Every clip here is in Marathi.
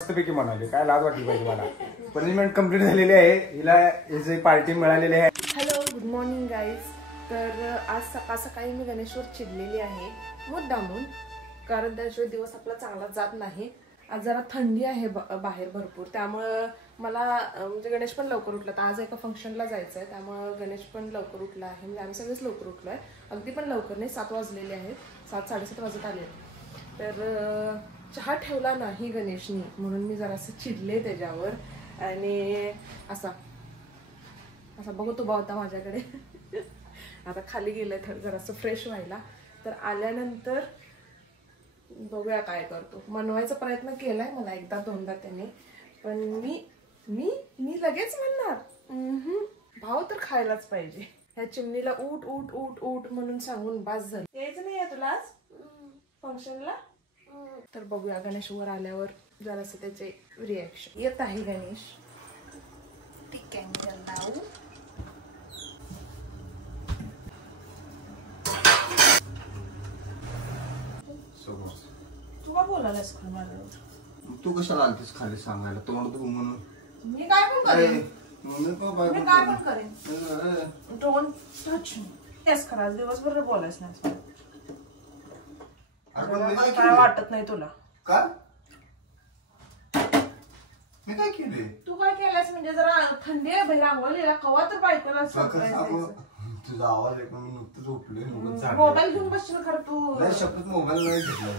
मस्तपैकी म्हणाले, काय लाज वाटली पाहिजे मला. पनिशमेंट कम्प्लीट झालेली आहे, हिला याची पार्टी मिळालेली आहे. Hello, good morning guys. तर आज सकाळ सकाळी मी गणेशवर चिडलेली आहे मुद्दामून, कारण त्याशिवाय दिवस आपला चांगला जात नाही. आज जरा थंडी आहे बाहेर भरपूर, त्यामुळं मला म्हणजे गणेश पण लवकर उठला. तर आज एका फंक्शनला जायचं आहे, त्यामुळं गणेश पण लवकर उठला आहे. म्हणजे आम्ही सगळेच लवकर उठलो आहे, अगदी पण लवकर नाही, 7 वाजलेले आहेत, 7-7:30 वाजत आले. तर चहा ठेवला नाही गणेशनी, म्हणून मी जरासं चिडले त्याच्यावर. आणि असा बघत उभा होता माझ्याकडे. आता खाली गेलंय जरासं फ्रेश व्हायला. तर आल्यानंतर बघूया काय करतो. मनवायचा प्रयत्न केलाय मला 1-2दा त्याने, पण मी लगेच म्हणणार भाव तर खायलाच पाहिजे. ह्या चिमणीला उठ उठ उठ उठ म्हणून सांगून बास झालं. यायचं नाही आहे तुला आज फंक्शनला? तर बघूया गणेश वर आल्यावर जरासं त्याचे रिॲक्शन. येत आहे गणेश. ठीक आहे, लावू. तू का बोलायलास तू कशाला आलतीस खाली सांगायला? तोंड तू म्हणून मी काय पण करेन. Don't touch me. तेच खरं दिवसभर बोलायच नाही. काय वाटत नाही तुला? का मी काय केले? तू काय केलंस? म्हणजे जरा थंडी आहे बाहेर, आंघोळीला कवा तर बायकोला तुझा आवाज ऐकून मी नुकतंच झोपले. मोबाईल घेऊन बसशील खरं तू? नाही, शपथ मोबाईल नाही घेतला.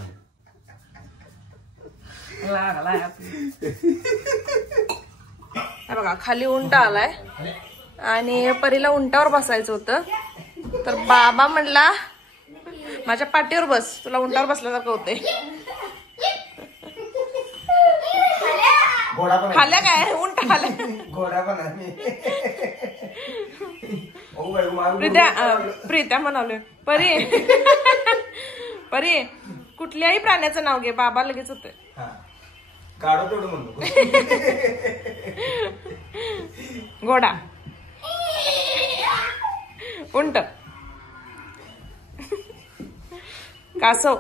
बघा खाली उंट आलाय आणि परीला उंटावर बसायचं होतं. तर बाबा म्हणला माझ्या पाठीवर बस, तुला उंटावर बसल्यासारखं होते. खाल्या काय उंट खाल्या? घोडा पण प्रीत्या म्हणालोय. परी कुठल्याही प्राण्याचं नाव घे, बाबा लगेच होते. घोडा, उंट, कासव.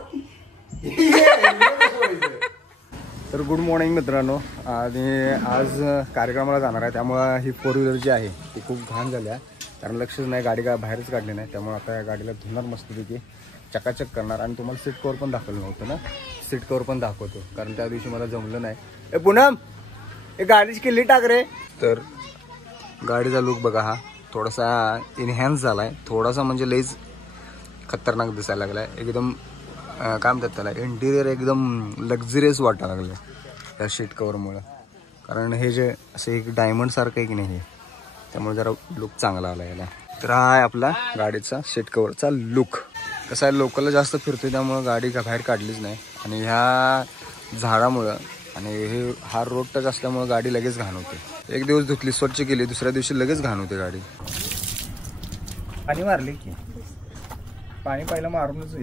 तर गुड मॉर्निंग मित्रांनो. आणि आज कार्यक्रमाला जाणार आहे, त्यामुळं ही 4 व्हीलर जी आहे ती खूप घाण झाली आहे, कारण लक्षच नाही, गाडी बाहेरच काढली नाही. त्यामुळे आता या गाडीला धुणार मस्तपैकी, चकाचक करणार. आणि तुम्हाला सीट कवर पण दाखवलं नव्हतं ना, सीट कवर पण दाखवतो, कारण त्या दिवशी मला जमलं नाही. ए पूनम, एक गाडीची किल्ली टाक रे. तर गाडीचा लुक बघा, हा थोडासा इनहॅन्स झाला आहे, थोडासा म्हणजे लईच खतरनाक दिसायला लागला आहे. एकदम काय म्हणतात त्याला, इंटिरियर एकदम लक्झरियस वाटायला लागलं त्या सीट कवरमुळं, कारण हे जे असं एक डायमंड सारखं आहे की नाही, त्यामुळे जरा लुक चांगला आला याला. तर हा आहे आपला गाडीचा सीट कवरचा लुक. कसं आहे, लोकलला जास्त फिरतोय त्यामुळं गाडी बाहेर काढलीच नाही. आणि ह्या झाडामुळं आणि हा रोड टच असल्यामुळं गाडी लगेच घाण होते. एक दिवस धुतली, स्वच्छ केली, दुसऱ्या दिवशी लगेच घाण होते गाडी. पाणी मारले की पाणी पहिलं मारूनच.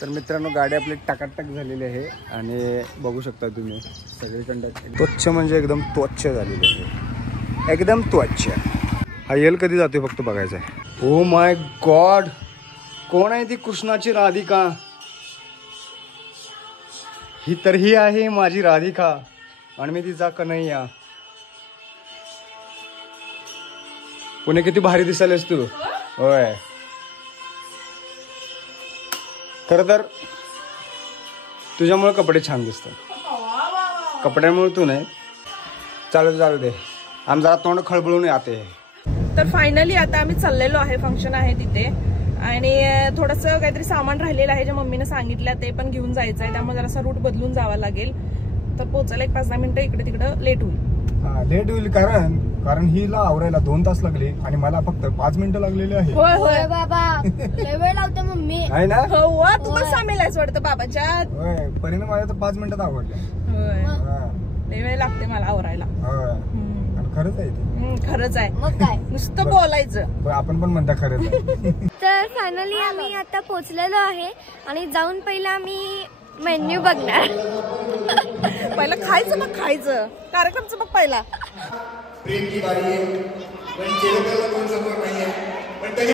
तर मित्रांनो, गाडी आपली टकाटक झालेली आहे आणि बघू शकता तुम्ही सगळीकडे स्वच्छ म्हणजे एकदम स्वच्छ झालेली आहे, एकदम स्वच्छ. हा येल कधी जातोय फक्त बघायचं आहे. ओ माय गॉड, कोण आहे ती कृष्णाची राधिका? ही तर ही आहे माझी राधिका आणि मी तिचा कन्हैया. पुणे किती भारी दिसायलास तू. होय, खर तर तुझ्यामुळे कपडे छान दिसतात, कपड्यामुळे तू नाही. चालू दे, आम जरा तोंड खळबळून येते. तर फायनली आता आम्ही चाललेलो आहे, फंक्शन आहे तिथे, आणि थोडंसं काहीतरी सामान राहिलेलं आहे जे मम्मीने सांगितलं ते पण घेऊन जायचं आहे. त्यामुळे जरासा रूट बदलून जावा लागेल. तर पोचायला 1-5-10 मिनिटं इकडे तिकडं लेट होईल. लेट होईल कारण हिला आवरायला 2 तास लागले आणि मला फक्त 5 मिनिटं लागलेली आहे. होय होय बाबा, लय वेळ लावते मम्मी. आहे ना? हो, तू पण सामील आहेस वाटतं बाबाच्या. होय, परिणाम माझ्या तर 5 मिनिटात आवडल्या. होय, लय वेळ लागते मला आवरायला. खरंच आहे ते. खरंच आहे, मग काय नुसतं बोलायचं. आपण पण म्हणता खरंच आहे. तर फायनली आम्ही आता पोहोचलेलो आहे आणि जाऊन पहिला आम्ही मेन्यू बघणार. पहिला खायचं, मग खायचं. कार्यक्रमचं बघ पहिला. प्रेम की बारी आहे, पण जेवणाला कोण समोर नाहीये, पण तरी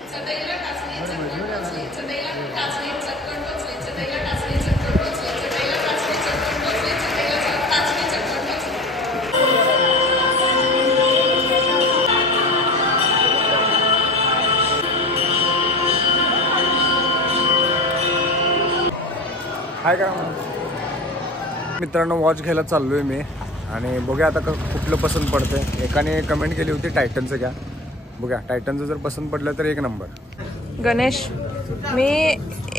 हाय का मित्रांनो, वॉच घ्यायला चाललोय मी आणि बघूया आता कुठलं पसंत पडतंय. एकाने कमेंट केली होती टायटनचं घ्या, बघा टायटनचं जर पसंत पडलं तर एक नंबर. गणेश, मी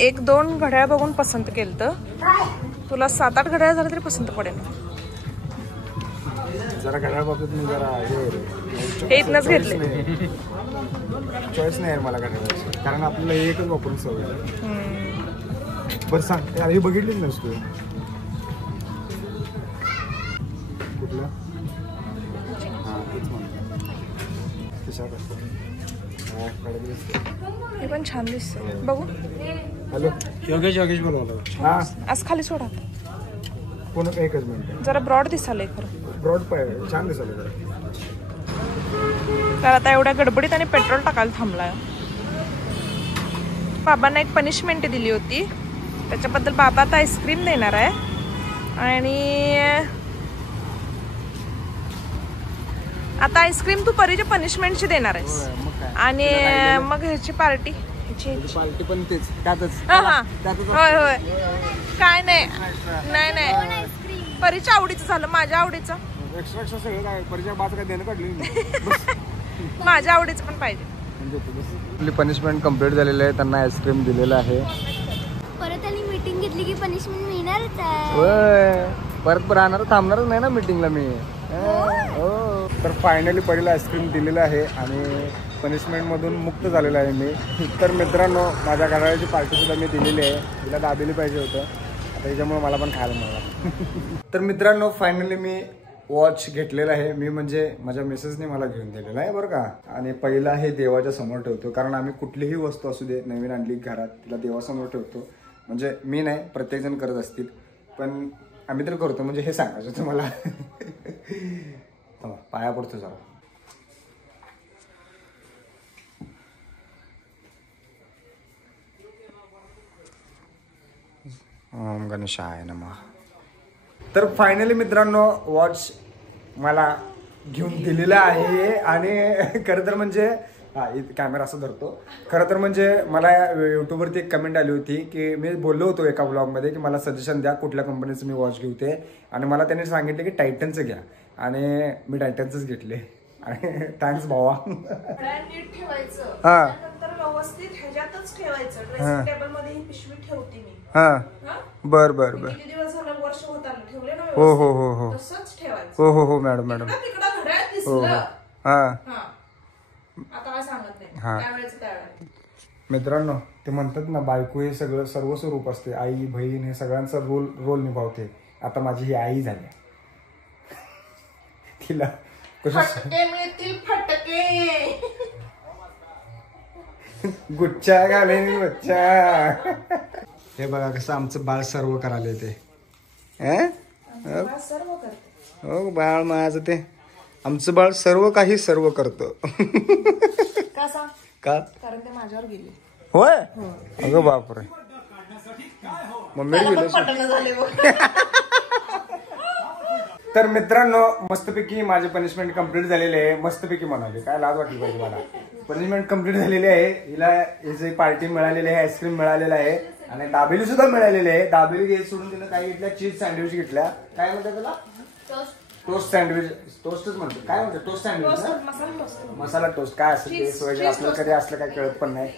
1-2 घड्याळ बघून पसंत केलं तर तुला 7-8 घड्याळ झालं तरी पसंत पडेल. जरा घड्याळ बाबतीत मी जरा हे इथनंच घेतले. चॉईस नाही मला घड्याळाची, कारण आपल्याला एकच वापरून सवय. बरं सांग, हे बघितलीच नाहीस तू कुठलं? हां तेच हे पण छान दिसतंय, बघू. हॅलो योगेश बोलवलं. हां आज खाली सोडा, कोण? एकच मिनिट. जरा ब्रॉड दिसालंय खरं, ब्रॉड छान दिसायला. तर आता एवढ्या गडबडीत आणि पेट्रोल टाकायला थांबलाय. बाबांना एक पनिशमेंट दिली होती, त्याच्याबद्दल बाबा आता आईस्क्रीम देणार आहे. आणि आता आईस्क्रीम तू परीच्या पनिशमेंटची देणार आहेस आणि मग ह्याची पार्टी पण तेच त्यातच. होय होय, काय नाही परीच्या आवडीचं झालं, माझ्या आवडीचं एक्स्ट्रा सगळं काय परीच्या बाज काय देणं काढली. माझ्या आवडीचं पण पाहिजे. आपली पनिशमेंट कम्प्लीट झालेली आहे, त्यांना आईस्क्रीम दिलेलं आहे. परत आणि मीटिंग घेतली की पनिशमेंट मिळणारच आहे. होय, परत राहणार थांबणारच नाही ना मीटिंगला मी. हो, तर फायनली परीला आईस्क्रीम दिलेलं आहे आणि पनिशमेंटमधून मुक्त झालेलं आहे मी. तर मित्रांनो, माझ्या घड्याळाची पार्टीसुद्धा मी दिलेली आहे, तिला दाबेली पाहिजे होतं, आता त्याच्यामुळे मला पण खायला मिळालं. तर मित्रांनो, फायनली मी वॉच घेतलेला आहे. मी म्हणजे माझ्या मिसेसने मला घेऊन दिलेला आहे बरं का. आणि पहिला हे देवाच्या समोर ठेवतो, कारण आम्ही कुठलीही वस्तू असू दे नवीन आणली घरात तिला देवासमोर ठेवतो. म्हणजे मी नाही, प्रत्येकजण करत असतील, पण आम्ही तर करतो. म्हणजे हे सांगायचं तुम्हाला. पाया पडतो जरा. ओम गणेशाय नमः. तर फायनली मित्रांनो, वॉच मला घेऊन दिलेला आहे. आणि खरं तर म्हणजे कॅमेरा असं धरतो. खरं तर म्हणजे मला यूट्यूबवरती एक कमेंट आली होती की मी बोललो होतो एका ब्लॉगमध्ये की मला सजेशन द्या कुठल्या कंपनीचं मी वॉच घेते, आणि मला त्यांनी सांगितलं की टायटनचं घ्या, आणि मी टायटनचंच घेतले. आणि थँक्स भावा. नीट ठेवायचं, हां त्यानंतर व्यवस्थित ह्याच्यातच ठेवायचं. ड्रेसिंग टेबल मध्ये ही पिशवी ठेवते मी. हां बरं बरं बरं. किती दिवस झालं, वर्ष होत आलं ठेवले ना. हो हो हो हो, तसंच ठेवायचं. हो हो हो मॅडम मॅडम. तिकडं घड्याळ हो दिसलं, हां आता काय सांगत नाही, हां. त्यावेळेचं त्यावेळेला. मित्रांनो, ते म्हणतात ना, बायको हे सगळं सर्वस्वरूप असते. आई बहीण हे सगळ्यांचा रोल निभावते. आता माझी ही आई झाली. तिला फटके मिळतील, फटके. गुच्छा घालेन गुच्छा. हे बघा कसं आमचं बाळ सर्व करायला येते. सर्व करते. हो बाळ माझं, ते आमचं बाळ सर्व काही सर्व करतं. का सांग? का? कारण ते माझ्यावर गेले. होय, अगं बापरे. मम्मी गेले. तर मित्रांनो, मस्तपैकी माझे पनिशमेंट कम्प्लीट झालेले आहे. मस्तपैकी म्हणाले, काय लाज वाटली पाहिजे मला. पनिशमेंट कम्प्लीट झालेली आहे. हिला हिची पार्टी मिळालेली आहे, आईस्क्रीम मिळालेला आहे, आणि दाबेली सुद्धा मिळालेली आहे. दाबेली घे सोडून तिने काय घेतल्या, चीज सँडविच घेतल्या. काय म्हणतात त्याला? Toast sandwich. टोस्टच म्हणतो, काय म्हणतो? टोस्ट सँडविच, मसाला टोस्ट. काय असेल ते सोय असलं, कधी असलं काय कळत पण नाही.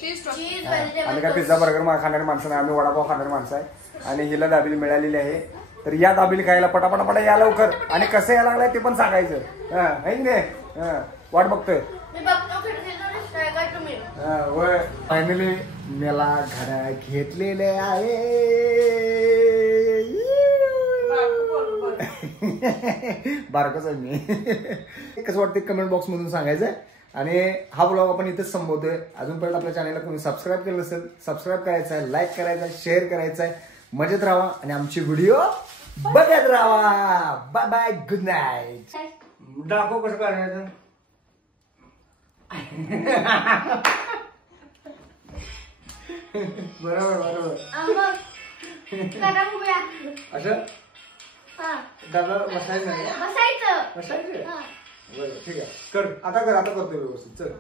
आम्ही काय पिझ्झा बर्गर खाणारी माणसं नाही, आम्ही वडापाव खाणारी माणसं आहे. आणि हिला दाबेली मिळालेली आहे. तर या दाबेली खायला पटापटापटा या लवकर. आणि कसं या लागलाय ते पण सांगायचं. वाट बघतोय. फायनली मला घड्याळ घेतलेले आहे. बारकच आहे मी. कसं वाटतं कमेंट बॉक्स मधून सांगायचं. आणि हा ब्लॉग आपण इथेच संपवतोय. अजून पर्यंत आपल्या चॅनलला कोणी सबस्क्राईब केलं असेल, सबस्क्राईब करायचं आहे, लाईक करायचं आहे, शेअर करायचं आहे. मजेत राहा आणि आमची व्हिडिओ बघत राहा. Bye bye, good night. दाखव कसं करायचं. बरोबर बरोबर. असं दादा बसायचं. बरं ठीक आहे, कर आता करतो व्यवस्थित. चल.